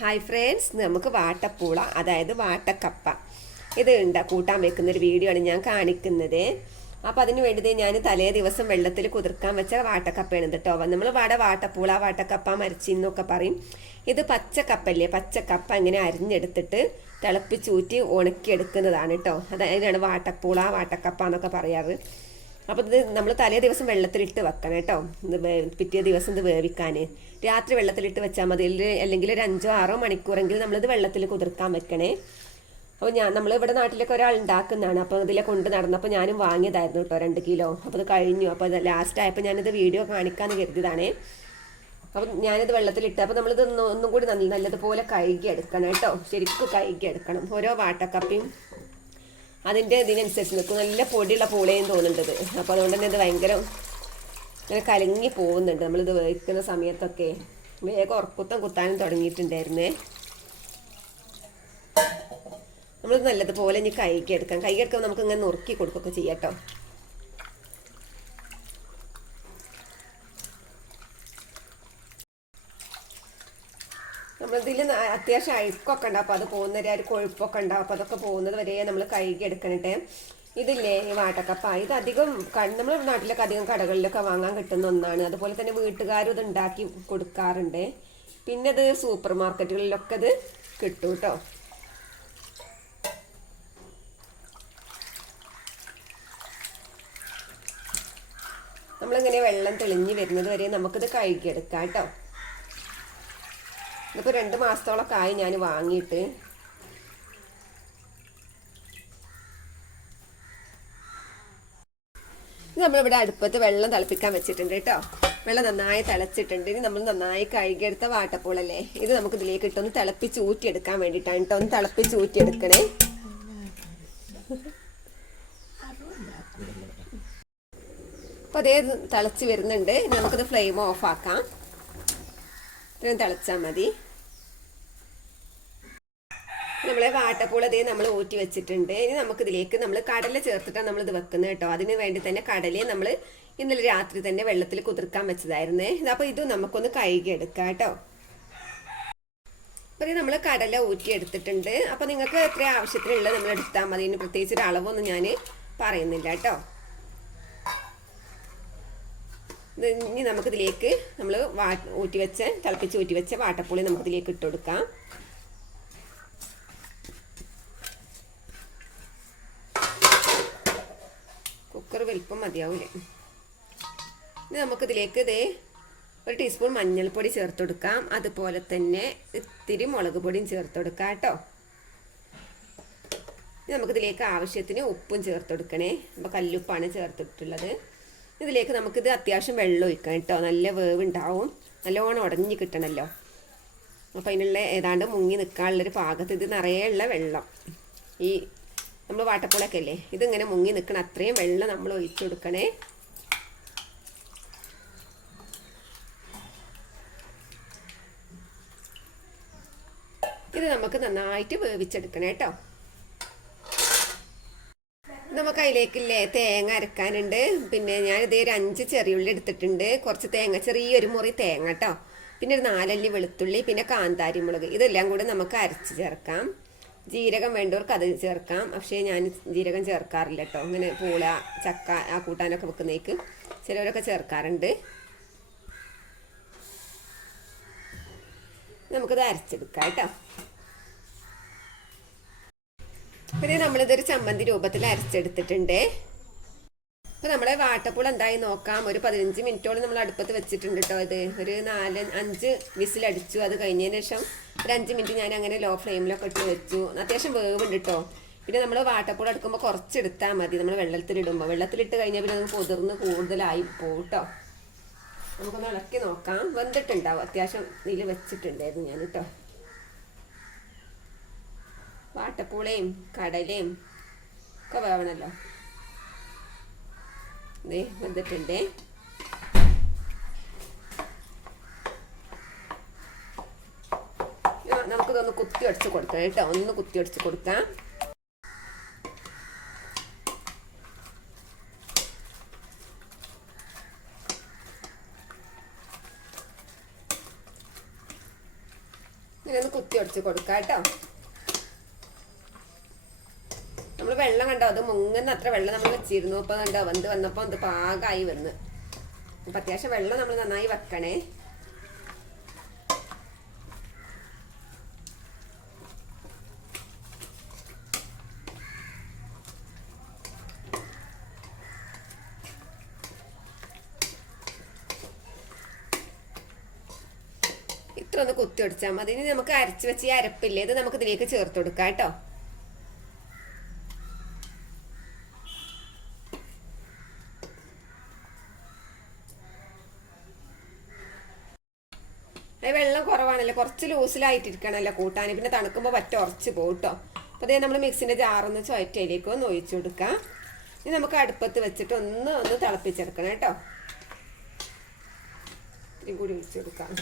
Hi friends, നമുക്ക് വാട്ടപ്പൂള അതായത് വാട്ടക്കപ്പ ഇത് കൂട്ടാൻ വെക്കുന്ന ഒരു വീഡിയോ ആണ് ഞാൻ കാണിക്കുന്നത്. അപ്പോൾ അതിന് വേണ്ടി ഞാൻ തലേ ദിവസം വെള്ളത്തിൽ കുതിർക്കാൻ വെച്ച വാട്ടക്കപ്പയാണ് കേട്ടോ. നമ്മൾ വാട്ടപ്പൂള വാട്ടക്കപ്പ മരിച്ചിന്നൊക്കെ പറയും. ഇത് പച്ചക്കപ്പല്ലേ, പച്ചക്കപ്പ ഇങ്ങനെ അരിഞ്ഞെടുത്തിട്ട് തിളപ്പിച്ചൂറ്റി ഉണക്കിയെടുക്കുന്നതാണ് കേട്ടോ. അതായതാണ് വാട്ടപ്പൂള വാട്ടക്കപ്പ എന്നൊക്കെ പറയാറ്. അപ്പോൾ ഇത് നമ്മൾ തലേ ദിവസം വെള്ളത്തിലിട്ട് വെക്കണം കേട്ടോ. പിറ്റേ ദിവസം ഇത് വേവിക്കാൻ രാത്രി വെള്ളത്തിലിട്ട് വെച്ചാൽ മതി. അല്ലെങ്കിൽ ഒരു 5-6 മണിക്കൂറെങ്കിലും നമ്മളിത് വെള്ളത്തിൽ കുതിർക്കാൻ വെക്കണേ. അപ്പോൾ നമ്മൾ ഇവിടെ നാട്ടിലൊക്കെ ഒരാൾ ഉണ്ടാക്കുന്നതാണ്. അപ്പോൾ ഇതിലെ കൊണ്ട് നടന്നപ്പോൾ ഞാനും വാങ്ങിയതായിരുന്നു കേട്ടോ 2 കിലോ. അപ്പോൾ ഇത് കഴിഞ്ഞു. അപ്പോൾ ലാസ്റ്റ് ആയപ്പോൾ ഞാനിത് വീഡിയോ കാണിക്കാമെന്ന് കരുതിയതാണേ. അപ്പോൾ ഞാനിത് വെള്ളത്തിലിട്ട് അപ്പോൾ നമ്മളിത് ഒന്നും കൂടി നല്ലതുപോലെ കഴുകി എടുക്കണം കേട്ടോ. ശരിക്കും കഴുകി എടുക്കണം. ഓരോ വാട്ടക്കപ്പയും അതിൻ്റെ ഇതിനനുസരിച്ച് നിൽക്കും. നല്ല പൊടിയുള്ള പൂളയും തോന്നുന്നുണ്ട്. അപ്പോൾ അതുകൊണ്ട് തന്നെ ഇത് ഭയങ്കര ഇങ്ങനെ കലങ്ങി പോകുന്നുണ്ട്. നമ്മളിത് വേവിക്കുന്ന സമയത്തൊക്കെ വേഗം ഉറക്കുത്തം കുത്താനും തുടങ്ങിയിട്ടുണ്ടായിരുന്നേ. നമ്മളിത് നല്ലതുപോലെ ഇനി കഴുകിയെടുക്കാം. കഴുകിയെടുക്കുമ്പോൾ നമുക്ക് ഇങ്ങനെ നുറുക്കി കൊടുക്കുകയൊക്കെ ചെയ്യാം കേട്ടോ. നമ്മളിതിൽ അത്യാവശ്യം അഴുക്കൊക്കെ ഉണ്ടാവും. അപ്പോൾ അത് പോകുന്നവരെ ഒരു കൊഴുപ്പൊക്കെ ഉണ്ടാവും. അപ്പോൾ അതൊക്കെ പോകുന്നത് വരെ നമ്മൾ കഴുകി എടുക്കണട്ടെ. ഇതില്ലേ ഈ വാട്ടക്കപ്പ, ഇത് അധികം നമ്മുടെ നാട്ടിലൊക്കെ അധികം കടകളിലൊക്കെ വാങ്ങാൻ കിട്ടുന്ന ഒന്നാണ്. അതുപോലെ തന്നെ വീട്ടുകാരും ഇത് ഉണ്ടാക്കി കൊടുക്കാറുണ്ട്. പിന്നെ ഇത് സൂപ്പർ മാർക്കറ്റുകളിലൊക്കെ ഇത് കിട്ടും കേട്ടോ. നമ്മളിങ്ങനെ വെള്ളം തെളിഞ്ഞ് വരുന്നത് വരെ നമുക്കിത് കഴുകിയെടുക്കാം കേട്ടോ. ഇതിപ്പോൾ 2 മാസത്തോളമൊക്കെ ആയി ഞാൻ വാങ്ങിയിട്ട്. ഇത് നമ്മളിവിടെ അടുപ്പത്ത് വെള്ളം തിളപ്പിക്കാൻ വെച്ചിട്ടുണ്ട് കേട്ടോ. വെള്ളം നന്നായി തിളച്ചിട്ടുണ്ട്. ഇനി നമ്മൾ നന്നായി കഴുകിയെടുത്ത വാട്ടപ്പൂളല്ലേ, ഇത് നമുക്ക് ഇതിലേക്ക് ഇട്ടൊന്ന് തിളപ്പിച്ച് ഊറ്റിയെടുക്കാൻ വേണ്ടിയിട്ടാണ് കേട്ടോ. ഒന്ന് തിളപ്പിച്ച് ഊറ്റിയെടുക്കണേ. അപ്പോൾ അതേ തിളച്ച് വരുന്നുണ്ട്. നമുക്കിത് ഫ്ലെയിം ഓഫാക്കാം. ഇത്രയും തിളച്ചാൽ മതി. നമ്മളെ വാട്ടപ്പൂള ഇതേ നമ്മൾ ഊറ്റി വെച്ചിട്ടുണ്ട്. ഇനി നമുക്കിതിലേക്ക് നമ്മൾ കടല ചേർത്തിട്ടാണ് നമ്മളിത് വെക്കുന്നത് കേട്ടോ. അതിന് വേണ്ടി തന്നെ കടലയെ നമ്മൾ ഇന്നലെ രാത്രി തന്നെ വെള്ളത്തിൽ കുതിർക്കാൻ വെച്ചതായിരുന്നേ. അപ്പോൾ ഇത് നമുക്കൊന്ന് കഴുകിയെടുക്കാം കേട്ടോ. അപ്പോൾ നമ്മൾ കടല ഊറ്റിയെടുത്തിട്ടുണ്ട്. അപ്പോൾ നിങ്ങൾക്ക് എത്ര ആവശ്യത്തിനുള്ളത് നമ്മൾ എടുത്താൽ മതി. ഇനി പ്രത്യേകിച്ച് ഒരു അളവൊന്നും ഞാൻ പറയുന്നില്ല കേട്ടോ. ഇനി നമുക്കിതിലേക്ക് നമ്മൾ തിളപ്പിച്ച് ഊറ്റി വെച്ച വാട്ടപ്പൂളി നമുക്കിതിലേക്ക് ഇട്ട് കൊടുക്കാം. കുക്കർ വലിപ്പം മതിയാവൂലേ. ഇനി നമുക്കിതിലേക്ക് ഒരു ടീസ്പൂൺ മഞ്ഞൾപ്പൊടി ചേർത്ത് കൊടുക്കാം. അതുപോലെ തന്നെ ഇത്തിരി മുളക് പൊടിയും ചേർത്ത് കൊടുക്കാം കേട്ടോ. ഇനി നമുക്കിതിലേക്ക് ആവശ്യത്തിന് ഉപ്പും ചേർത്ത് കൊടുക്കണേ. അപ്പോൾ കല്ലുപ്പാണ് ചേർത്തിട്ടുള്ളത്. ഇതിലേക്ക് നമുക്കിത് അത്യാവശ്യം വെള്ളം ഒഴിക്കാം കേട്ടോ. നല്ല വേവ് ഉണ്ടാവും. നല്ലോണം ഉടഞ്ഞ് കിട്ടണമല്ലോ. അപ്പോൾ അതിനുള്ള ഏതാണ്ട് മുങ്ങി നിൽക്കാനുള്ളൊരു പാകത്ത് ഇത് നിറയെ ഉള്ള വെള്ളം, ഈ നമ്മൾ വാട്ടപ്പൂളൊക്കെ അല്ലേ, ഇതിങ്ങനെ മുങ്ങി നിൽക്കണം അത്രയും വെള്ളം നമ്മൾ ഒഴിച്ചു കൊടുക്കണേ. ഇത് നമുക്ക് നന്നായിട്ട് വേവിച്ചെടുക്കണേ കേട്ടോ. നമുക്ക് അതിലേക്കില്ലേ തേങ്ങ അരക്കാനുണ്ട്. പിന്നെ ഞാനിത് ഒരു 5 ചെറിയുള്ളി എടുത്തിട്ടുണ്ട്. കുറച്ച് തേങ്ങ, ചെറിയൊരു മുറി തേങ്ങ കേട്ടോ. പിന്നെ ഒരു 4 അല്ലി വെളുത്തുള്ളി, പിന്നെ കാന്താരി മുളക്, ഇതെല്ലാം കൂടി നമുക്ക് അരച്ച് ചേർക്കാം. ജീരകം വേണ്ടവർക്ക് അത് ചേർക്കാം. പക്ഷേ ഞാൻ ജീരകം ചേർക്കാറില്ല കേട്ടോ. അങ്ങനെ പൂള ചക്ക ആ കൂട്ടാനൊക്കെ വെക്കുന്നേക്ക് ചിലവരൊക്കെ ചേർക്കാറുണ്ട്. നമുക്കിത് അരച്ചെടുക്കാം കേട്ടോ. പിന്നെ നമ്മളിതൊരു ചമ്മന്തി രൂപത്തിൽ അരച്ചെടുത്തിട്ടുണ്ട്. അപ്പോൾ നമ്മളെ വാട്ടപ്പൂള എന്തായി നോക്കാം. ഒരു 15 മിനിറ്റോളം നമ്മൾ അടുപ്പത്ത് വെച്ചിട്ടുണ്ട് കേട്ടോ. ഇത് ഒരു 4-5 വിസിലടിച്ചു. അത് കഴിഞ്ഞതിന് ശേഷം ഒരു 5 മിനിറ്റ് ഞാൻ അങ്ങനെ ലോ ഫ്ലെയിമിലൊക്കെ ഇട്ട് വെച്ചു. അത്യാവശ്യം വേവുണ്ട് കേട്ടോ. പിന്നെ നമ്മൾ വാട്ടപ്പൂള എടുക്കുമ്പോൾ കുറച്ചെടുത്താൽ മതി. നമ്മൾ വെള്ളത്തിലിടുമ്പോൾ വെള്ളത്തിലിട്ട് കഴിഞ്ഞാൽ പിന്നെ അത് പൊതിർന്ന് കൂടുതലായി പോകും കേട്ടോ. നമുക്കൊന്ന് ഇളക്കി നോക്കാം. വെന്തിട്ടുണ്ടാവും. അത്യാവശ്യം ഇതിൽ വെച്ചിട്ടുണ്ടായിരുന്നു ഞാൻ കേട്ടോ. വാട്ടപ്പൂളയും കടലയും ഒക്കെ വേവണമല്ലോ. വെന്തിട്ടുണ്ട്. നമുക്കിതൊന്ന് കുത്തി അടിച്ച് കൊടുക്കാം കേട്ടോ. ഒന്ന് കുത്തി അടിച്ച് കൊടുക്കാം. ഇങ്ങനെ ഒന്ന് കുത്തി ഒടിച്ച് കൊടുക്കാം കേട്ടോ. നമ്മൾ വെള്ളം കണ്ടോ, അത് മുങ്ങുന്ന അത്ര വെള്ളം നമ്മൾ വെച്ചിരുന്നു. ഇപ്പൊ കണ്ടോ വെന്ത് വന്നപ്പോൾ അത് പാകമായി വന്ന്. അപ്പൊ അത്യാവശ്യം വെള്ളം നമ്മൾ നന്നായി വെക്കണേ. ഇത്ര ഒന്ന് കുത്തി ഒടിച്ചാൽ മതി. ഇനി നമുക്ക് അരച്ച് വെച്ച് ഈ അരപ്പില്ലേ, ഇത് നമുക്ക് ഇതിലേക്ക് ചേർത്ത് കൊടുക്കാം കേട്ടോ. വെള്ളം കുറവാണല്ലോ, കുറച്ച് ലൂസിലായിട്ടിരിക്കണമല്ലോ കൂട്ടാൻ, പിന്നെ തണുക്കുമ്പോൾ പറ്റ ഉറച്ച് പോകും കേട്ടോ. അപ്പോൾ അതേ നമ്മൾ മിക്സിൻ്റെ ജാറൊന്ന് ചുവറ്റയിലേക്ക് ഒന്ന് ഒഴിച്ചു കൊടുക്കാം. ഇനി നമുക്ക് അടുപ്പത്ത് വെച്ചിട്ട് ഒന്ന് തിളപ്പിച്ചെടുക്കണം കേട്ടോ. ഇത്തിരി കൂടി ഒഴിച്ചു കൊടുക്കാം.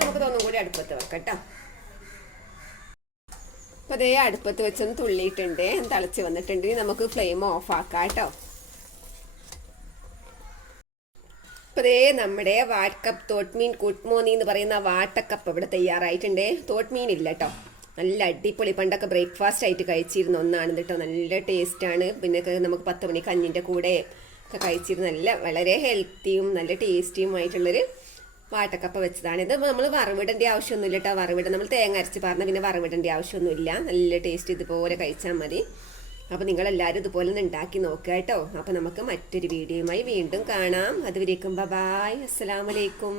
നമുക്കിതൊന്നും കൂടി അടുപ്പത്ത് വെക്കാം കേട്ടോ. അപ്പോൾ അതേ അടുപ്പത്ത് വെച്ചൊന്ന് തുള്ളിയിട്ടുണ്ട്, തിളച്ച് വന്നിട്ടുണ്ട്. നമുക്ക് ഫ്ലെയിം ഓഫ് ആക്കാം കേട്ടോ. അപ്പോൾ അതേ നമ്മുടെ വാട്ടക്കപ്പ് തോട്ട്മീൻ കുട്ട്മോനി എന്ന് പറയുന്ന വാട്ടക്കപ്പ് ഇവിടെ തയ്യാറായിട്ടുണ്ട്. തോട്ട്മീൻ ഇല്ല കേട്ടോ, നല്ല അടിപൊളി. പണ്ടൊക്കെ ബ്രേക്ക്ഫാസ്റ്റ് ആയിട്ട് കഴിച്ചിരുന്ന ഒന്നാണ് കേട്ടോ. നല്ല ടേസ്റ്റാണ്. പിന്നെ നമുക്ക് 10 മണി കഞ്ഞിൻ്റെ കൂടെ ഒക്കെ കഴിച്ചിരുന്ന വളരെ ഹെൽത്തിയും നല്ല ടേസ്റ്റിയുമായിട്ടുള്ളൊരു വാട്ടക്കപ്പ വെച്ചതാണ്. ഇത് നമ്മൾ വറവിടേണ്ട ആവശ്യമൊന്നുമില്ല കേട്ടോ. വറവിട നമ്മൾ തേങ്ങ അരച്ച് പറഞ്ഞാൽ പിന്നെ വറവിടേണ്ട ആവശ്യമൊന്നുമില്ല. നല്ല ടേസ്റ്റ് ഇതുപോലെ കഴിച്ചാൽ മതി. അപ്പോൾ നിങ്ങളെല്ലാവരും ഇതുപോലെ ഒന്ന് ഉണ്ടാക്കി നോക്കുക കേട്ടോ. അപ്പോൾ നമുക്ക് മറ്റൊരു വീഡിയോയുമായി വീണ്ടും കാണാം. അതുവരേക്കും ബൈ, അസ്സലാമു അലൈക്കും.